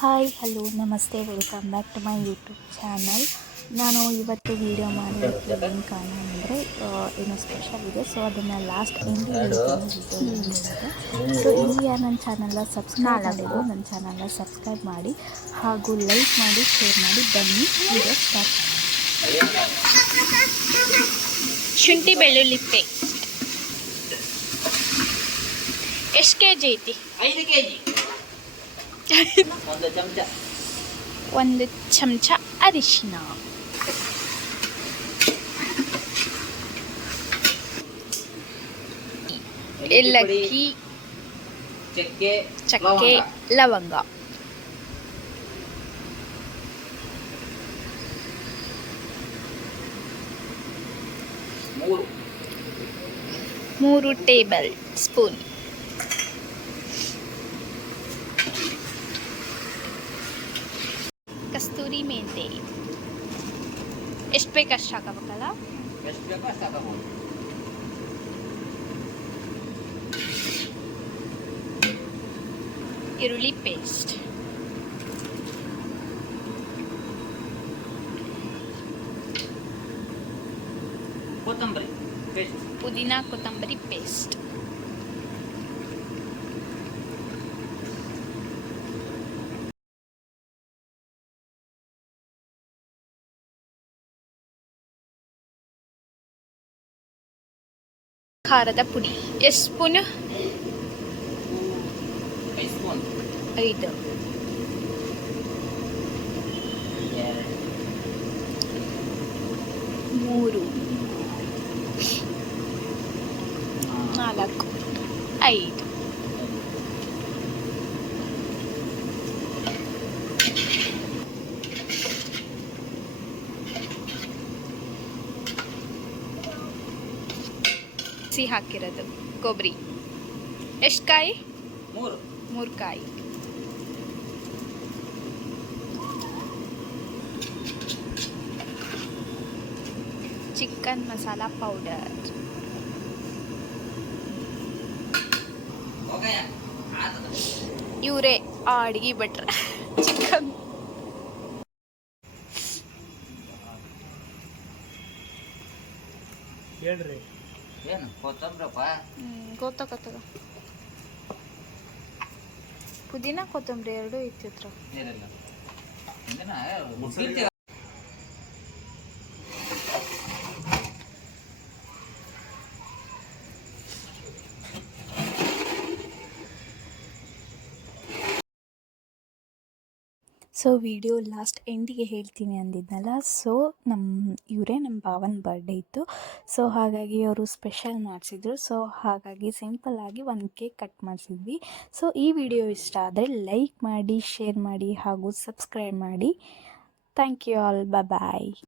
Hi hello ನಮಸ್ತೆ welcome back to my YouTube channel. ನಾನು ಇವತ್ತು ವಿಡಿಯೋ ಮಾಡೋದಕ್ಕೆ ಏನು ಕಾರಣ ಅಂದರೆ ಏನೋ ಸ್ಪೆಷಲ್ ಇದೆ. ಸೊ ಅದನ್ನು ಲಾಸ್ಟ್ ಎಂಡಿಗೆ ಹೇಳ್ತೀನಿ ವಿಡಿಯೋ ಏನಿದೆ. ಸೊ ಇನ್ನು ಯಾರು ನನ್ನ ಚಾನಲ್ನ ಸಬ್ಸ್ಕ್ರೈಬ್ ಮಾಡಿದ್ರು ನನ್ನ ಚಾನಲ್ನ ಸಬ್ಸ್ಕ್ರೈಬ್ ಮಾಡಿ ಹಾಗೂ ಲೈಕ್ ಮಾಡಿ ಶೇರ್ ಮಾಡಿ. ಬನ್ನಿ ವಿಡಿಯೋ ಸ್ಟಾರ್ಟ್. ಶುಂಠಿ ಬೆಳ್ಳುಳ್ಳಿ ಪೇಸ್ಟ್ ಎಷ್ಟು ಕೆ ಜಿ ಐತಿ? 5 kg. ಒಂದು ಚಮಚ ಅರಿಶಿನ, ಏಲಕ್ಕಿ, ಚಕ್ಕೆ, ಲವಂಗ, ಮೂರು ಟೇಬಲ್ ಸ್ಪೂನ್ ಕಸ್ತೂರಿ ಮೆಂತೆ. ಎಷ್ಟು ಬೇಕು ಅಷ್ಟು ಹಾಕಬೇಕಲ್ಲ? ಎಷ್ಟು ಬೇಕೋ ಅಷ್ಟು ಹಾಕಬಹುದು. ಈರುಳ್ಳಿ ಪೇಸ್ಟ್, ಕೊತ್ತಂಬರಿ ಪೇಸ್ಟ್, ಪುದೀನ ಕೊತ್ತಂಬರಿ ಪೇಸ್ಟ್, ಖಾರದ ಪುಡಿ ಎಷ್ಟು ಸ್ಪೂನು? 5 ಸ್ಪೂನ್. 5, 3, 4, 5. ಹಾಕಿರೋದು ಕೊಬ್ಬರಿ ಎಷ್ಟು ಕಾಯಿ? 3 ಕಾಯಿ. ಚಿಕನ್ ಮಸಾಲ ಪೌಡರ್, ಇವರೇ ಅಡಿಗೆ ಭಟ್ರ ಚಿಕನ್. ಹೇಳ್ರಿ ಏನು ಕೊತ್ತಂಬ್ರಪ್ಪ? ಗೊತ್ತಾಗತ್ತದ. ಪುದೀನ ಕೊತ್ತಂಬರಿ ಎರಡು ಇತ್ತಿತ್ರ. ಸೊ ವಿಡಿಯೋ ಲಾಸ್ಟ್ ಎಂಡಿಗೆ ಹೇಳ್ತೀನಿ ಅಂದಿದ್ನಲ್ಲ. ಸೊ ಇವರೇ ನಮ್ಮ ಭಾವನ ಬರ್ಡೇ ಇತ್ತು. ಸೊ ಹಾಗಾಗಿ ಅವರು ಸ್ಪೆಷಲ್ ಮಾಡಿಸಿದ್ರು. ಸೊ ಹಾಗಾಗಿ ಸಿಂಪಲ್ಲಾಗಿ ಒಂದು ಕೇಕ್ ಕಟ್ ಮಾಡಿಸಿದ್ವಿ. ಸೊ ಈ ವಿಡಿಯೋ ಇಷ್ಟ ಆದರೆ ಲೈಕ್ ಮಾಡಿ, ಶೇರ್ ಮಾಡಿ ಹಾಗೂ ಸಬ್ಸ್ಕ್ರೈಬ್ ಮಾಡಿ. Thank you all. ಬಾಯ್.